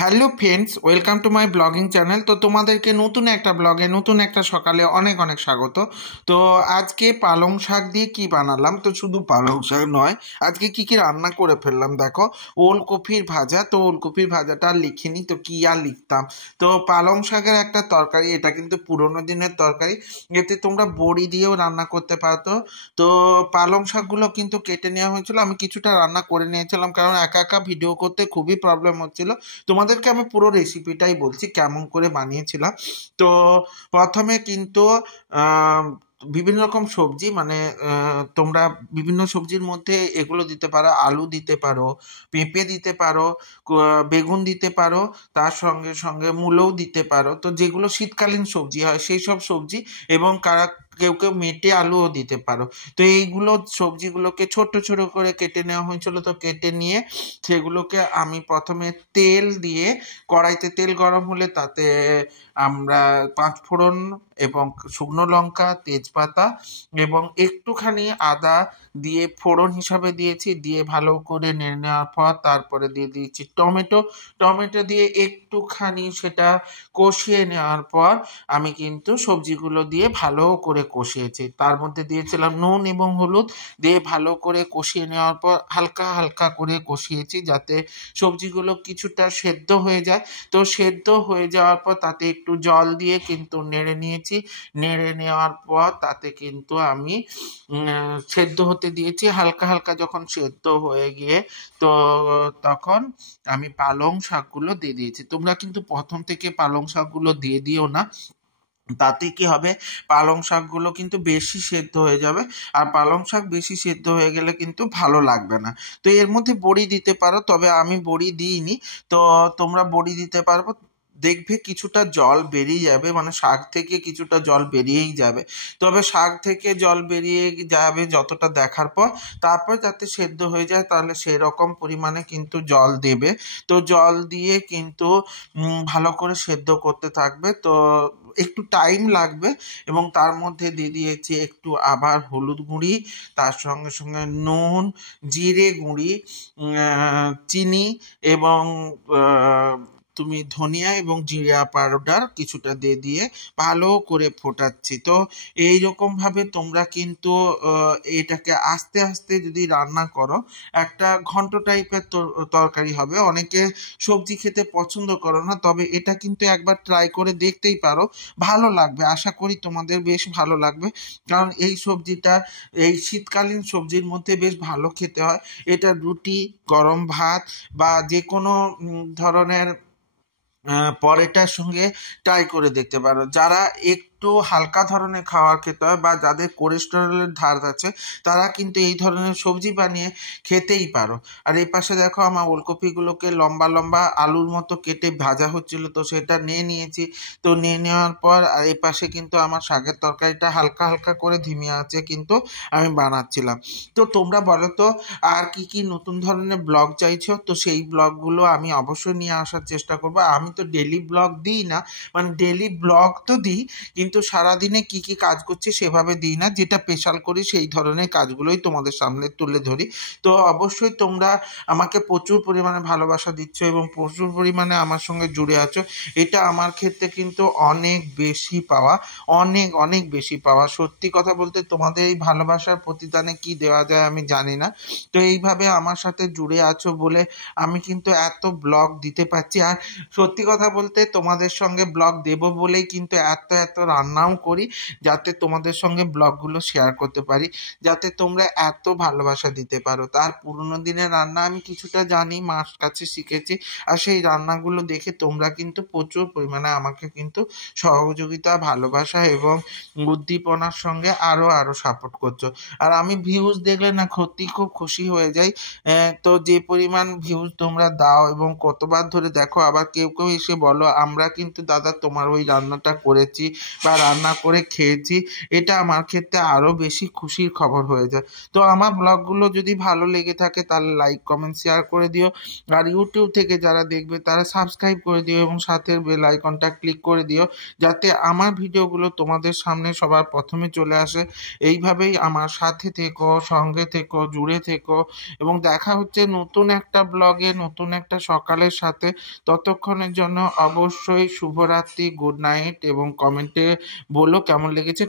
Hello friends, welcome to my blogging channel. তো তোমাদেরকে নতুন একটা ব্লগে নতুন একটা সকালে অনেক অনেক স্বাগত। তো আজকে পালং শাক দিয়ে কি বানালাম, তো শুধু পালং শাক নয়, আজকে কি কি রান্না করে ফেললাম দেখো। ওলকপির ভাজা, তো ওলকপির ভাজাটা আর লিখিনি, তো কি আর লিখতাম। তো পালং শাকের একটা তরকারি, এটা কিন্তু পুরোনো দিনের তরকারি, এতে তোমরা বড়ি দিয়েও রান্না করতে পারতো। তো পালং শাকগুলো কিন্তু কেটে নেওয়া হয়েছিল, আমি কিছুটা রান্না করে নিয়েছিলাম কারণ একা একা ভিডিও করতে খুবই প্রবলেম হচ্ছিল। তোমাদেরকে আমি পুরো রেসিপিটাই বলছি কেমন করে বানিয়েছিলাম। তো প্রথমে কিন্তু বিভিন্ন রকম সবজি, মানে তোমরা বিভিন্ন সবজির মধ্যে এগুলো দিতে পারো, আলু দিতে পারো, পেঁপে দিতে পারো, বেগুন দিতে পারো, তার সঙ্গে সঙ্গে মূলও দিতে পারো। তো যেগুলো শীতকালীন সবজি হয় সেই সব সবজি, এবং কেউ কেউ মেটে আলুও দিতে পারো। তো এইগুলো সবজিগুলোকে ছোট ছোট করে কেটে নেওয়া হয়েছিল। তো কেটে নিয়ে সেগুলোকে আমি প্রথমে তেল দিয়ে, কড়াইতে তেল গরম হলে তাতে আমরা পাঁচফোড়ন এবং শুকনো লঙ্কা, তেজপাতা এবং একটুখানি আদা দিয়ে ফোড়ন হিসাবে দিয়েছি। দিয়ে ভালো করে নেড়ে নেওয়ার পর তারপরে দিয়ে দিয়েছি টমেটো দিয়ে একটুখানি সেটা কষিয়ে নেওয়ার পর আমি কিন্তু সবজিগুলো দিয়ে ভালো করে কষিয়েছি। তার মধ্যে দিয়েছিলাম নুন এবং হলুদ, দিয়ে ভালো করে কষিয়ে নেওয়ার পর হালকা হালকা করে কষিয়েছি যাতে সবজিগুলো কিছুটা সেদ্ধ হয়ে যায়। তো সেদ্ধ হয়ে যাওয়ার পর তাতে একটু জল দিয়ে কিন্তু নেড়ে নিয়েছি। নেড়ে নেওয়ার পর তাতে কিন্তু আমি সেদ্ধ হতে দিয়েছি। হালকা হালকা যখন সেদ্ধ হয়ে গিয়ে, তো তখন আমি পালং শাকগুলো দিয়ে দিয়েছি। তোমরা কিন্তু প্রথম থেকে পালং শাকগুলো দিয়ে দিও না, তাতে কি হবে, পালং শাকগুলো কিন্তু বেশি সেদ্ধ হয়ে যাবে, আর পালং শাক বেশি সেদ্ধ হয়ে গেলে কিন্তু ভালো লাগবে না। তো এর মধ্যে বড়ি দিতে পারো, তবে আমি বড়ি দিইনি। তো তোমরা বড়ি দিতে পারবো, দেখবে কিছুটা জল বেরিয়ে যাবে, মানে শাক থেকে কিছুটা জল বেরিয়েই যাবে। তবে শাক থেকে জল বেরিয়ে যাবে যতটা দেখার পর, তারপর যাতে সেদ্ধ হয়ে যায় তাহলে সেই রকম পরিমাণে কিন্তু জল দেবে। তো জল দিয়ে কিন্তু ভালো করে সেদ্ধ করতে থাকবে। তো একটু টাইম লাগবে, এবং তার মধ্যে দিয়ে দিয়েছি একটু আবার হলুদ গুঁড়ি, তার সঙ্গে সঙ্গে নুন, জিরে গুঁড়ি, চিনি এবং তুমি ধনিয়া এবং জিরা পাউডার কিছুটা দিয়ে ভালো করে ফোটাচ্ছি। তো এইরকমভাবে তোমরা কিন্তু এটাকে আস্তে আস্তে যদি রান্না করো, একটা ঘন্ট টাইপের তরকারি হবে। অনেকে সবজি খেতে পছন্দ করো না, তবে এটা কিন্তু একবার ট্রাই করে দেখতেই পারো, ভালো লাগবে। আশা করি তোমাদের বেশ ভালো লাগবে, কারণ এই সবজিটা এই শীতকালীন সবজির মধ্যে বেশ ভালো খেতে হয়। এটা রুটি, গরম ভাত বা যে কোনো ধরনের পরেটার সঙ্গে ট্রাই করে দেখতে পারো। যারা একটু হালকা ধরনের খাবার খেতে হয় বা যাদের কোলেস্টেরলের ধার আছে, তারা কিন্তু এই ধরনের সবজি বানিয়ে খেতেই পারো। আর এই পাশে দেখো আমার ওলকপিগুলোকে লম্বা লম্বা আলুর মতো কেটে ভাজা হচ্ছিল, তো সেটা নিয়ে নিয়েছি। তো নিয়ে নেওয়ার পর আর এই পাশে কিন্তু আমার শাকের তরকারিটা হালকা হালকা করে ধিমে আছে কিন্তু আমি বানাচ্ছিলাম। তো তোমরা বলো তো আর কি কি নতুন ধরনের ব্লগ চাইছো, তো সেই ব্লগগুলো আমি অবশ্যই নিয়ে আসার চেষ্টা করবো। আমি তো ডেলি ব্লগ দিই না, মানে ডেলি ব্লগ তো দিই কিন্তু সারাদিনে কি কি কাজ করছি সেভাবে দিই না। যেটা স্পেশাল করি সেই ধরনের কাজগুলোই তোমাদের সামনে তুলে ধরি। তো অবশ্যই তোমরা আমাকে প্রচুর পরিমাণে ভালোবাসা দিচ্ছ এবং প্রচুর পরিমাণে আমার সঙ্গে জুড়ে আছো। এটা আমার ক্ষেত্রে কিন্তু অনেক বেশি পাওয়া, অনেক অনেক বেশি পাওয়া। সত্যি কথা বলতে তোমাদের এই ভালোবাসার প্রতিদানে কি দেওয়া যায় আমি জানি না। তো এইভাবে আমার সাথে জুড়ে আছো বলে আমি কিন্তু এত ব্লগ দিতে পারছি। আর সত্যি কথা বলতে তোমাদের সঙ্গে ব্লগ দেব বলেই কিন্তু এত এত রান্নাও করি, যাতে তোমাদের সঙ্গে ব্লগগুলো শেয়ার করতে পারি, যাতে তোমরা এত ভালোবাসা দিতে পারো। তার পুরোনো দিনের রান্না আমি কিছুটা জানি, মার কাছে শিখেছি, আর সেই রান্নাগুলো দেখে তোমরা কিন্তু প্রচুর পরিমাণে আমাকে কিন্তু সহযোগিতা, ভালোবাসা এবং উদ্দীপনার সঙ্গে আরও আরও সাপোর্ট করছো। আর আমি ভিউজ দেখলে না সত্যি খুব খুশি হয়ে যাই। তো যে পরিমাণ ভিউজ তোমরা দাও এবং কতবার ধরে দেখো, আবার কেউ কেউ এসে বলো আমরা কিন্তু দাদা তোমার ওই রান্নাটা করেছি, বা বা রান্না করে খেয়েছি, এটা আমার ক্ষেত্রে আরও বেশি খুশির খবর হয়ে যায়। তো আমার ব্লগগুলো যদি ভালো লেগে থাকে তাহলে লাইক কমেন্ট শেয়ার করে দিও। আর ইউটিউব থেকে যারা দেখবে তারা সাবস্ক্রাইব করে দিও এবং সাথের বেল আইকনটা ক্লিক করে দিও, যাতে আমার ভিডিওগুলো তোমাদের সামনে সবার প্রথমে চলে আসে। এইভাবেই আমার সাথে থেকো, সঙ্গে থেকো, জুড়ে থেকো, এবং দেখা হচ্ছে নতুন একটা ব্লগে নতুন একটা সকালের সাথে। ততক্ষণের জন্য অবশ্যই শুভরাত্রি, গুড নাইট, এবং কমেন্টে বলো কেমন লেগেছে।